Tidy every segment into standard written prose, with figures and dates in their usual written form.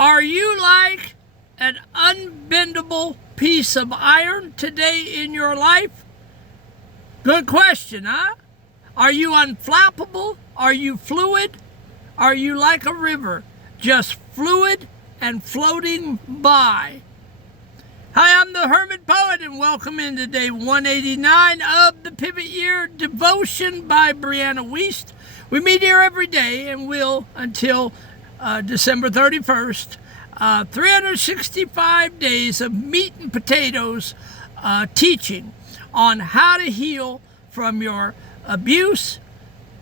Are you like an unbendable piece of iron today in your life? Good question, huh? Are you unflappable? Are you fluid? Are you like a river, just fluid and floating by? Hi, I'm the Hermit Poet, and welcome into day 189 of the Pivot Year Devotion by Brianna Wiest. We meet here every day and will until December 31st. 365 days of meat and potatoes teaching on how to heal from your abuse,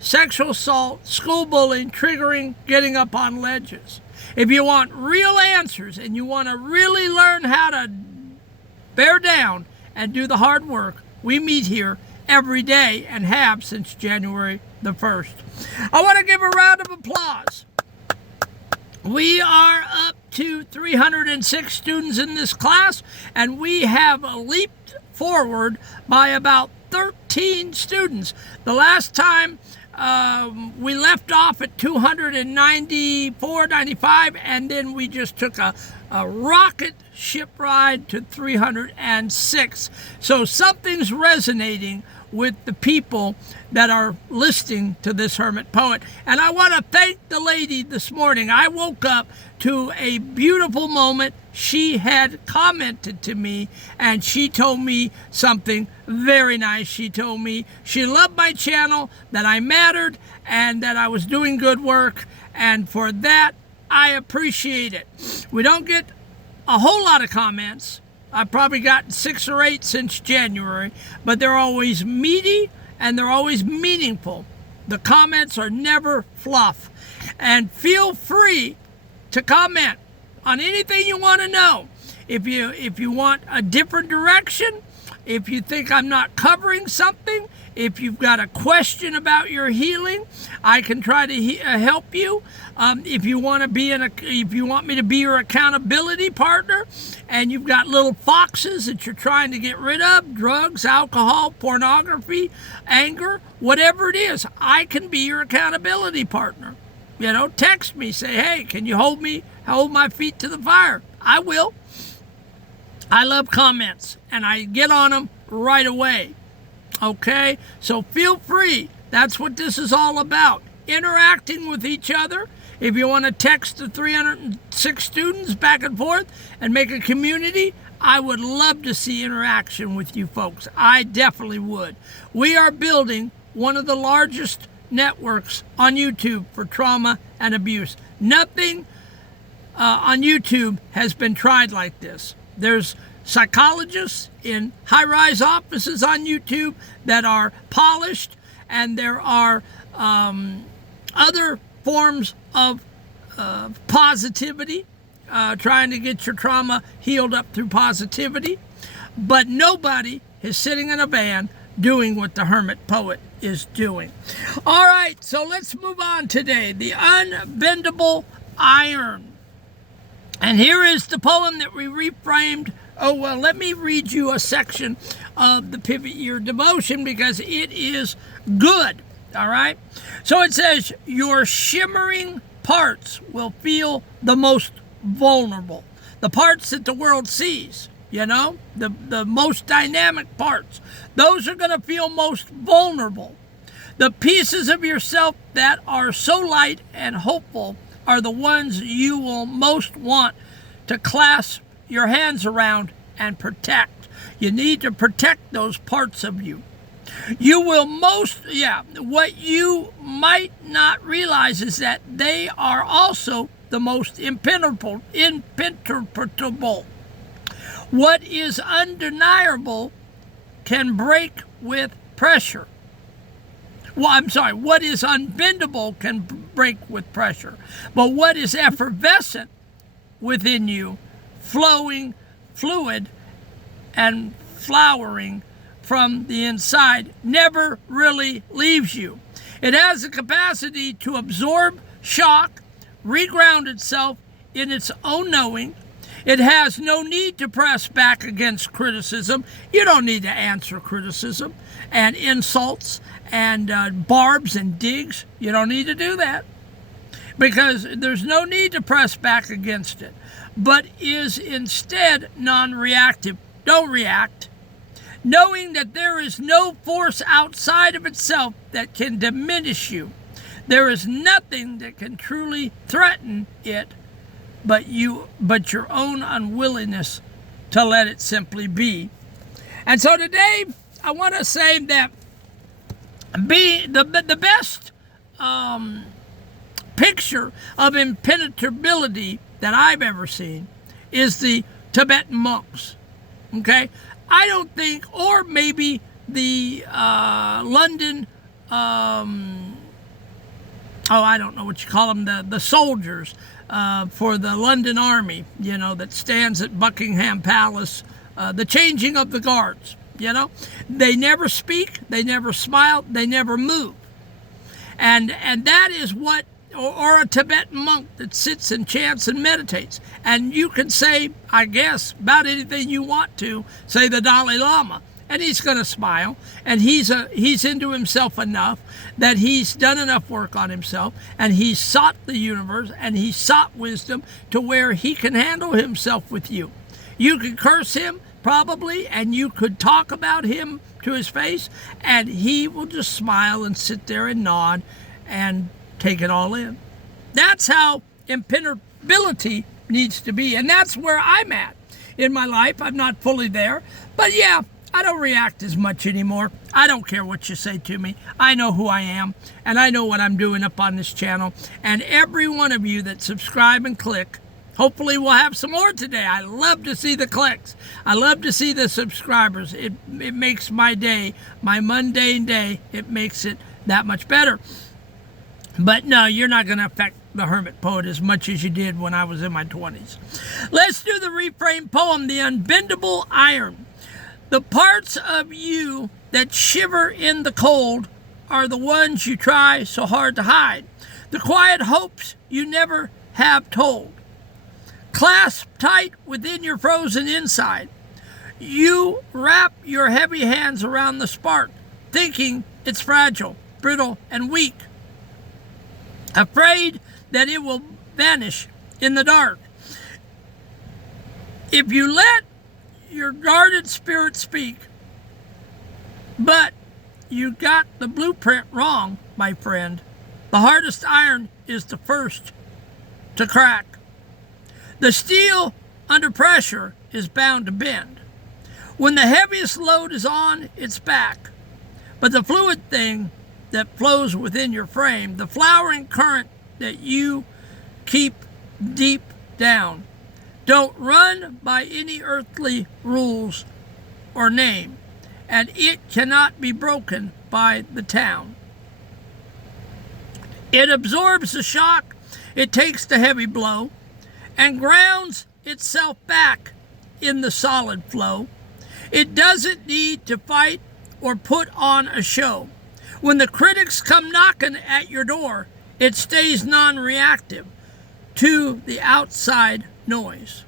sexual assault, school bullying, triggering, getting up on ledges. If you want real answers and you want to really learn how to bear down and do the hard work, we meet here every day and have since January the 1st. I want to give a round of applause. We are up to 306 students in this class, and we have leaped forward by about 13 students. The last time we left off at 294, 95, and then we just took a rocket ship ride to 306. So something's resonating with the people that are listening to this Hermit Poet. And I want to thank the lady this morning. I woke up to a beautiful moment. She had commented to me, and she told me something very nice. She told me she loved my channel, that I mattered, and that I was doing good work. And for that, I appreciate it. We don't get a whole lot of comments. I've probably gotten 6 or 8 since January, but they're always meaty and they're always meaningful. The comments are never fluff. And feel free to comment on anything you want to know. If you want a different direction, if you think I'm not covering something, if you've got a question about your healing, I can try to help you. If you want me to be your accountability partner, and you've got little foxes that you're trying to get rid of, drugs, alcohol, pornography, anger, whatever it is, I can be your accountability partner. You know, text me, say, hey, can you hold my feet to the fire? I will. I love comments, and I get on them right away. Okay? So feel free. That's what this is all about. Interacting with each other. If you want to text the 306 students back and forth and make a community, I would love to see interaction with you folks. I definitely would. We are building one of the largest networks on YouTube for trauma and abuse. Nothing on YouTube has been tried like this. There's psychologists in high-rise offices on YouTube that are polished, and there are other forms of positivity, trying to get your trauma healed up through positivity. But nobody is sitting in a van doing what the Hermit Poet is doing. All right, so let's move on today. The Unbendable Iron. And here is the poem that we reframed. Oh, well, let me read you a section of the Pivot Year Devotion because it is good, all right? So it says, your shimmering parts will feel the most vulnerable. The parts that the world sees, you know, the most dynamic parts. Those are going to feel most vulnerable. The pieces of yourself that are so light and hopeful are the ones you will most want to clasp your hands around and protect. You need to protect those parts of you. You will what you might not realize is that they are also the most impenetrable. What is undeniable can break with pressure. What is unbendable can break with pressure. But what is effervescent within you, flowing, fluid, and flowering from the inside, never really leaves you. It has the capacity to absorb shock, reground itself in its own knowing. It has no need to press back against criticism. You don't need to answer criticism and insults and barbs and digs. You don't need to do that. because there's no need to press back against it, but is instead non-reactive. Don't react. Knowing that there is no force outside of itself that can diminish you. There is nothing that can truly threaten it but your own unwillingness to let it simply be. And so today I want to say that the best picture of impenetrability that I've ever seen is the Tibetan monks. Okay? I don't think, or maybe the London, I don't know what you call them, the soldiers for the London Army, that stands at Buckingham Palace, the changing of the guards, They never speak, they never smile, they never move. And that is what, or a Tibetan monk that sits and chants and meditates. And you can say, I guess, about anything you want to, say the Dalai Lama, and he's going to smile, and he's into himself enough that he's done enough work on himself, and he's sought the universe, and he's sought wisdom to where he can handle himself with you. You can curse him, probably, and you could talk about him to his face, and he will just smile and sit there and nod and take it all in. That's how impenetrability needs to be, and that's where I'm at in my life. I'm not fully there, but yeah, I don't react as much anymore. I don't care what you say to me. I know who I am, and I know what I'm doing up on this channel, and every one of you that subscribe and click, hopefully we'll have some more today. I love to see the clicks. I love to see the subscribers. It makes my day, my mundane day, it makes it that much better. But no, you're not going to affect the Hermit Poet as much as you did when I was in my 20s. Let's do the reframe poem, The Unbendable Iron. The parts of you that shiver in the cold are the ones you try so hard to hide. The quiet hopes you never have told. Clasp tight within your frozen inside. You wrap your heavy hands around the spark, thinking it's fragile, brittle, and weak. Afraid that it will vanish in the dark. If you let your guarded spirit speak, but you got the blueprint wrong, my friend. The hardest iron is the first to crack. The steel under pressure is bound to bend when the heaviest load is on its back. But the fluid thing that flows within your frame, the flowering current that you keep deep down, don't run by any earthly rules or name, and it cannot be broken by the town. It absorbs the shock, it takes the heavy blow, and grounds itself back in the solid flow. It doesn't need to fight or put on a show. When the critics come knocking at your door, it stays non-reactive to the outside noise.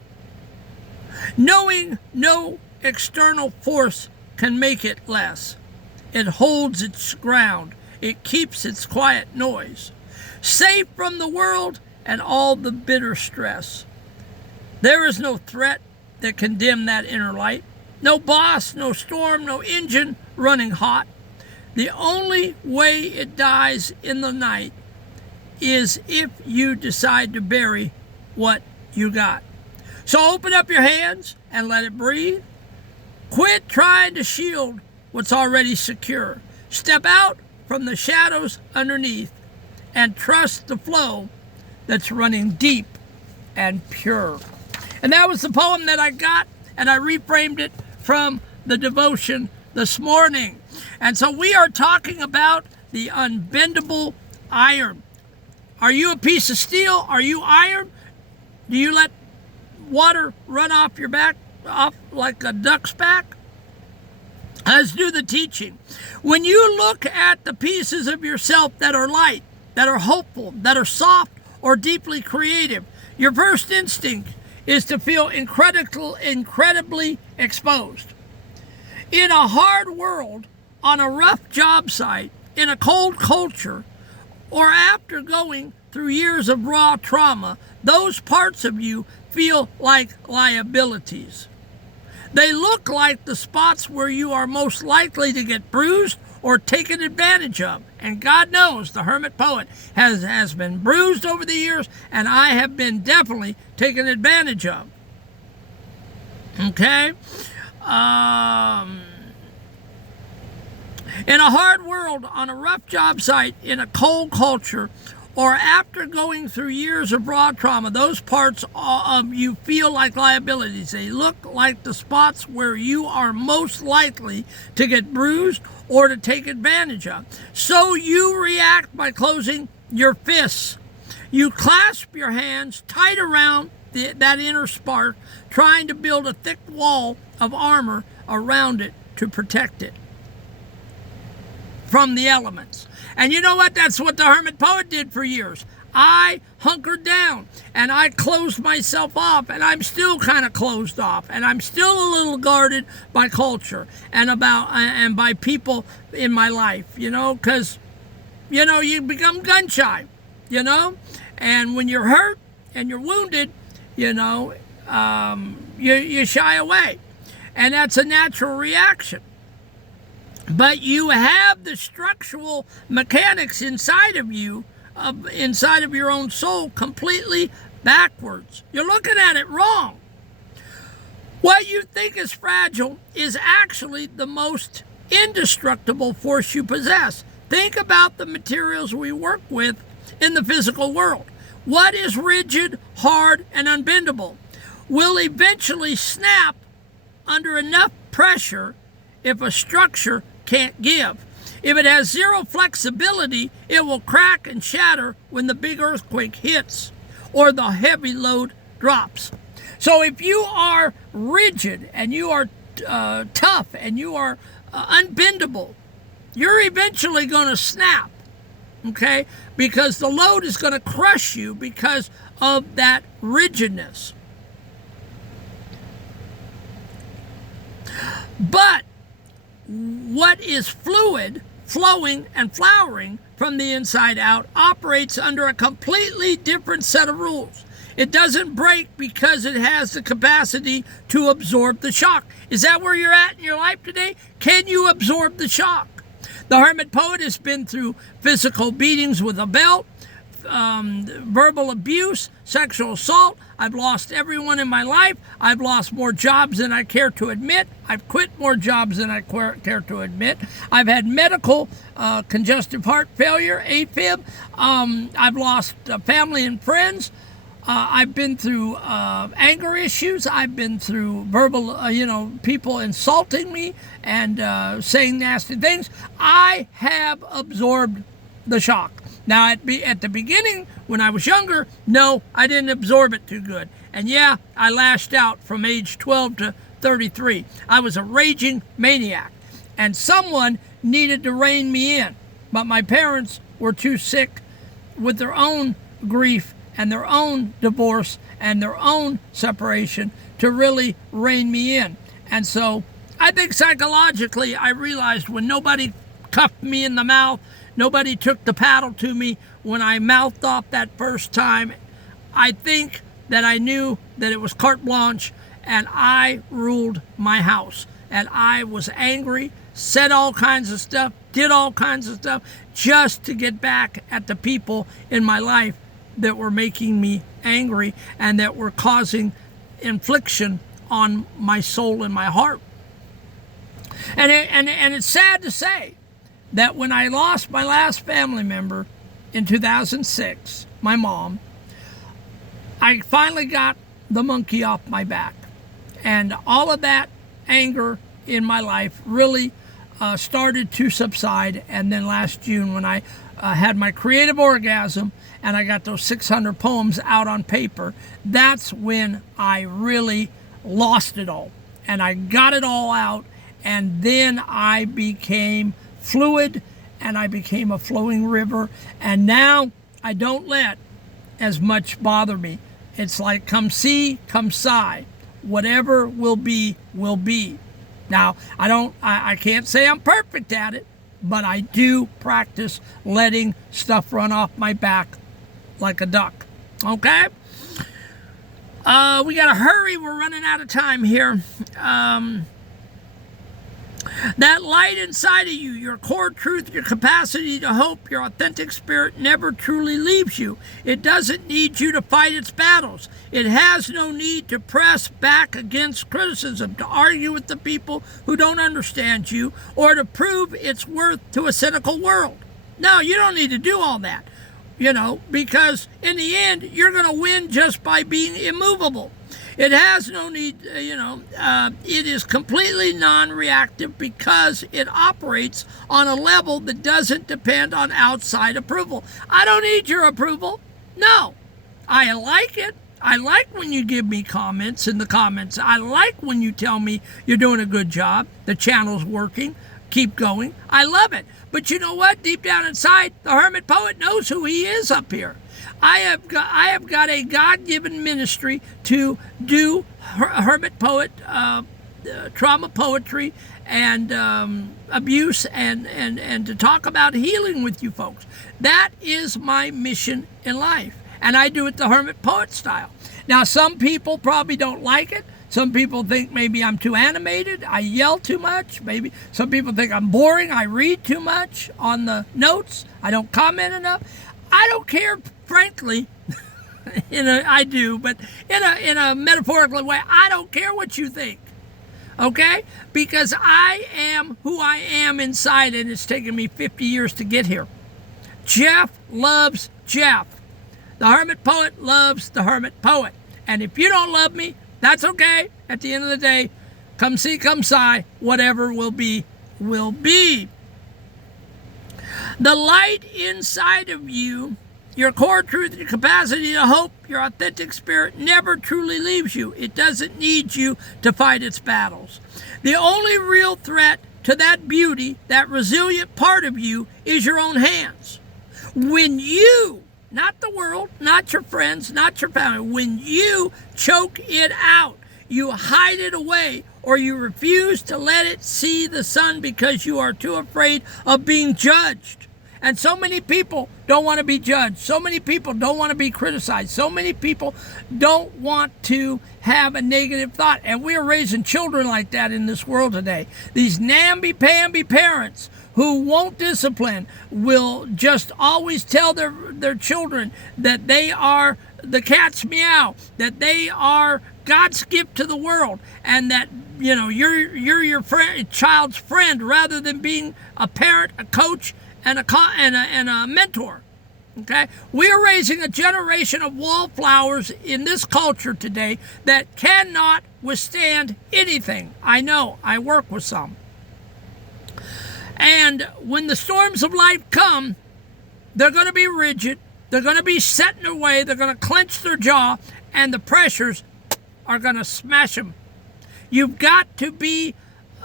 Knowing no external force can make it less. It holds its ground. It keeps its quiet noise. Safe from the world and all the bitter stress. There is no threat that can dim that inner light. No boss, no storm, no engine running hot. The only way it dies in the night is if you decide to bury what you got. So open up your hands and let it breathe. Quit trying to shield what's already secure. Step out from the shadows underneath and trust the flow that's running deep and pure. And that was the poem that I got, and I reframed it from the devotion this morning. And so we are talking about the unbendable iron. Are you a piece of steel? Are you iron? Do you let water run off your back, off like a duck's back? Let's do the teaching. When you look at the pieces of yourself that are light, that are hopeful, that are soft or deeply creative, your first instinct is to feel incredibly exposed. In a hard world, on a rough job site, in a cold culture, or after going through years of raw trauma, those parts of you feel like liabilities. They look like the spots where you are most likely to get bruised or taken advantage of. And God knows the hermit poet has been bruised over the years, and I have been definitely taken advantage of. Okay? In a hard world, on a rough job site, in a cold culture, or after going through years of raw trauma, those parts of you feel like liabilities. They look like the spots where you are most likely to get bruised or to take advantage of. So you react by closing your fists. You clasp your hands tight around that inner spark, trying to build a thick wall of armor around it to protect it from the elements. And you know what? That's what the hermit poet did for years. I hunkered down and I closed myself off, and I'm still kind of closed off, and I'm still a little guarded by culture and by people in my life, because you become gun shy, and when you're hurt and you're wounded, you shy away, and that's a natural reaction. But you have the structural mechanics inside of you, inside of your own soul, completely backwards. You're looking at it wrong. What you think is fragile is actually the most indestructible force you possess. Think about the materials we work with in the physical world. What is rigid, hard, and unbendable will eventually snap under enough pressure if a structure can't give. If it has zero flexibility, it will crack and shatter when the big earthquake hits or the heavy load drops. So if you are rigid and you are tough and you are unbendable, you're eventually going to snap, okay? Because the load is going to crush you because of that rigidness. But what is fluid, flowing, and flowering from the inside out operates under a completely different set of rules. It doesn't break because it has the capacity to absorb the shock. Is that where you're at in your life today? Can you absorb the shock? The hermit poet has been through physical beatings with a belt, verbal abuse, sexual assault. I've lost everyone in my life. I've lost more jobs than I care to admit. I've quit more jobs than I care to admit. I've had medical congestive heart failure, AFib. I've lost family and friends. I've been through anger issues. I've been through verbal, people insulting me and saying nasty things. I have absorbed the shock. Now, at the beginning, when I was younger, no, I didn't absorb it too good. And yeah, I lashed out from age 12 to 33. I was a raging maniac, and someone needed to rein me in. But my parents were too sick with their own grief and their own divorce and their own separation to really rein me in. And so I think psychologically I realized when nobody cuffed me in the mouth, nobody took the paddle to me when I mouthed off that first time, I think that I knew that it was carte blanche, and I ruled my house. And I was angry, said all kinds of stuff, did all kinds of stuff, just to get back at the people in my life that were making me angry and that were causing infliction on my soul and my heart. And it's sad to say that when I lost my last family member in 2006, my mom, I finally got the monkey off my back. And all of that anger in my life really started to subside. And then last June, when I had my creative orgasm and I got those 600 poems out on paper, that's when I really lost it all. And I got it all out, and then I became fluid, and I became a flowing river, and now I don't let as much bother me. It's like come see, come sigh. Whatever will be, will be. Now, I can't say I'm perfect at it, but I do practice letting stuff run off my back like a duck. Okay? We got to hurry. We're running out of time here. That light inside of you, your core truth, your capacity to hope, your authentic spirit never truly leaves you. It doesn't need you to fight its battles. It has no need to press back against criticism, to argue with the people who don't understand you, or to prove its worth to a cynical world. No, you don't need to do all that, because in the end, you're going to win just by being immovable. It has no need, it is completely non-reactive because it operates on a level that doesn't depend on outside approval. I don't need your approval. No. I like it. I like when you give me comments in the comments. I like when you tell me you're doing a good job, the channel's working, keep going. I love it. But you know what? Deep down inside, the Hermit Poet knows who he is up here. I have got a God-given ministry to do hermit poet, trauma poetry, and abuse, and to talk about healing with you folks. That is my mission in life, and I do it the hermit poet style. Now, some people probably don't like it. Some people think maybe I'm too animated, I yell too much. Maybe some people think I'm boring, I read too much on the notes, I don't comment enough. I don't care, frankly. I do, but in a metaphorical way, I don't care what you think. Okay? Because I am who I am inside, and it's taken me 50 years to get here. Jeff loves Jeff. The Hermit Poet loves the Hermit Poet. And if you don't love me, that's okay. At the end of the day, come see, come sigh, whatever will be, will be. The light inside of you, your core truth, your capacity to hope, your authentic spirit never truly leaves you. It doesn't need you to fight its battles. The only real threat to that beauty, that resilient part of you, is your own hands. When you, not the world, not your friends, not your family, when you choke it out, you hide it away, or you refuse to let it see the sun because you are too afraid of being judged. And so many people don't want to be judged. So many people don't want to be criticized. So many people don't want to have a negative thought. And we're raising children like that in this world today. These namby-pamby parents who won't discipline will just always tell their children that they are the cat's meow, that they are God's gift to the world, and that you're your child's friend rather than being a parent, a coach, and a mentor. Okay, we are raising a generation of wallflowers in this culture today that cannot withstand anything. I know, I work with some. And when the storms of life come, they're going to be rigid. They're going to be set in their way. They're going to clench their jaw, and the pressures are going to smash them. You've got to be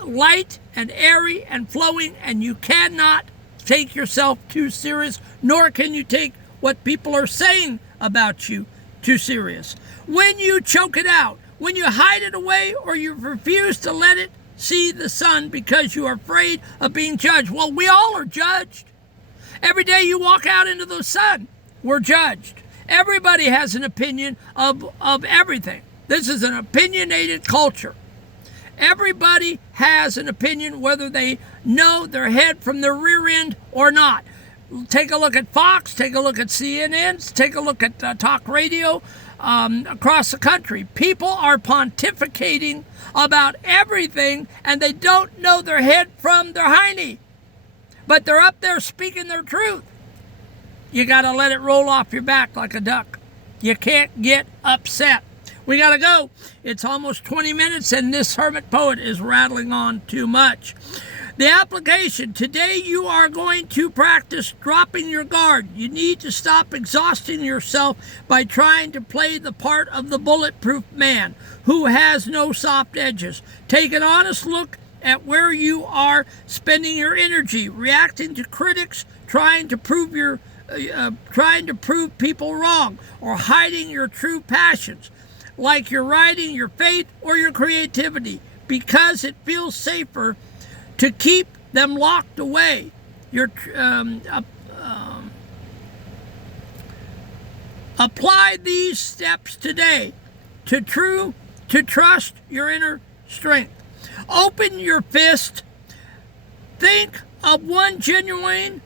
light and airy and flowing, and you cannot take yourself too serious, nor can you take what people are saying about you too serious. When you choke it out, when you hide it away, or you refuse to let it see the sun because you are afraid of being judged. Well, we all are judged. Every day you walk out into the sun, we're judged. Everybody has an opinion of everything. This is an opinionated culture. Everybody has an opinion, whether they know their head from their rear end or not. Take a look at Fox, take a look at CNN, take a look at talk radio across the country. People are pontificating about everything, and they don't know their head from their hiney. But they're up there speaking their truth. You got to let it roll off your back like a duck. You can't get upset. We got to go. It's almost 20 minutes, and this Hermit Poet is rattling on too much. The application. Today you are going to practice dropping your guard. You need to stop exhausting yourself by trying to play the part of the bulletproof man who has no soft edges. Take an honest look at where you are spending your energy, reacting to critics, trying to prove people wrong, or hiding your true passions, like you're riding your faith or your creativity, because it feels safer to keep them locked away. Apply these steps today to trust your inner strength. Open your fist. Think of one genuine,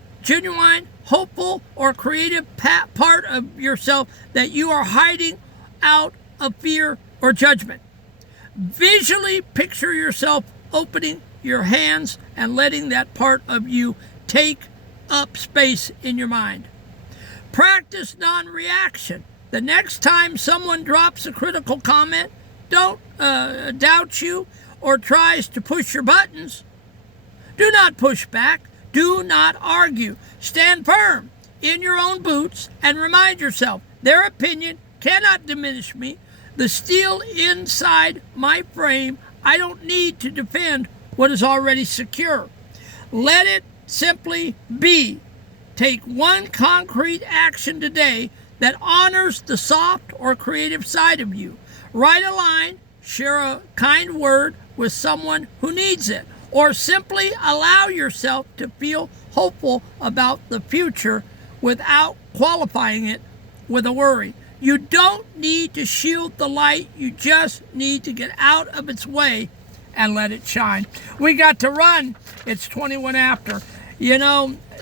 hopeful, or creative part of yourself that you are hiding out of fear or judgment. Visually picture yourself opening your hands and letting that part of you take up space in your mind. Practice non-reaction. The next time someone drops a critical comment, don't doubt you, or tries to push your buttons, do not push back. Do not argue. Stand firm in your own boots and remind yourself their opinion cannot diminish me. The steel inside my frame, I don't need to defend what is already secure. Let it simply be. Take one concrete action today that honors the soft or creative side of you. Write a line, share a kind word with someone who needs it, or simply allow yourself to feel hopeful about the future without qualifying it with a worry. You don't need to shield the light. You just need to get out of its way and let it shine. We got to run. It's 21 after.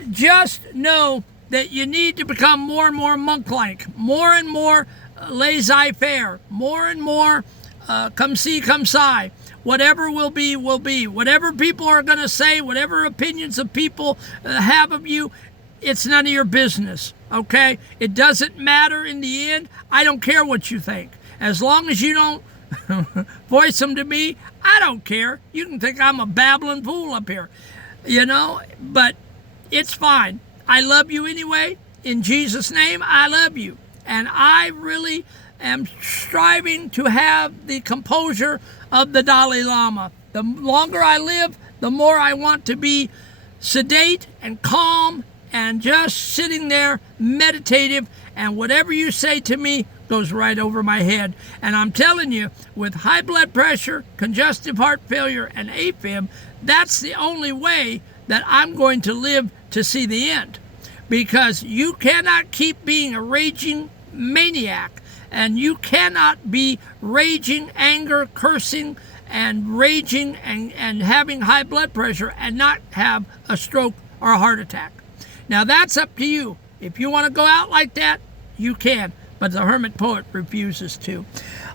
Just know that you need to become more and more monk-like, more and more laissez-faire, more and more come see, come sigh. Whatever will be, will be. Whatever people are going to say, whatever opinions of people have of you, it's none of your business, okay? It doesn't matter in the end. I don't care what you think. As long as you don't voice them to me, I don't care. You can think I'm a babbling fool up here, but it's fine. I love you anyway. In Jesus' name, I love you. And I really am striving to have the composure of the Dalai Lama. The longer I live, the more I want to be sedate and calm and just sitting there meditative, and whatever you say to me goes right over my head. And I'm telling you, with high blood pressure, congestive heart failure, and AFib, that's the only way that I'm going to live to see the end. Because you cannot keep being a raging maniac, and you cannot be raging anger, cursing, and raging and having high blood pressure and not have a stroke or a heart attack. Now that's up to you. If you want to go out like that, you can, but the hermit poet refuses to.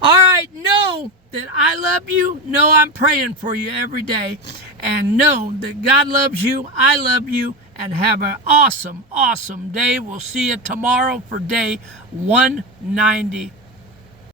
All right, know that I love you. Know I'm praying for you every day, and know that God loves you, I love you, and have an awesome, awesome day. We'll see you tomorrow for day 190.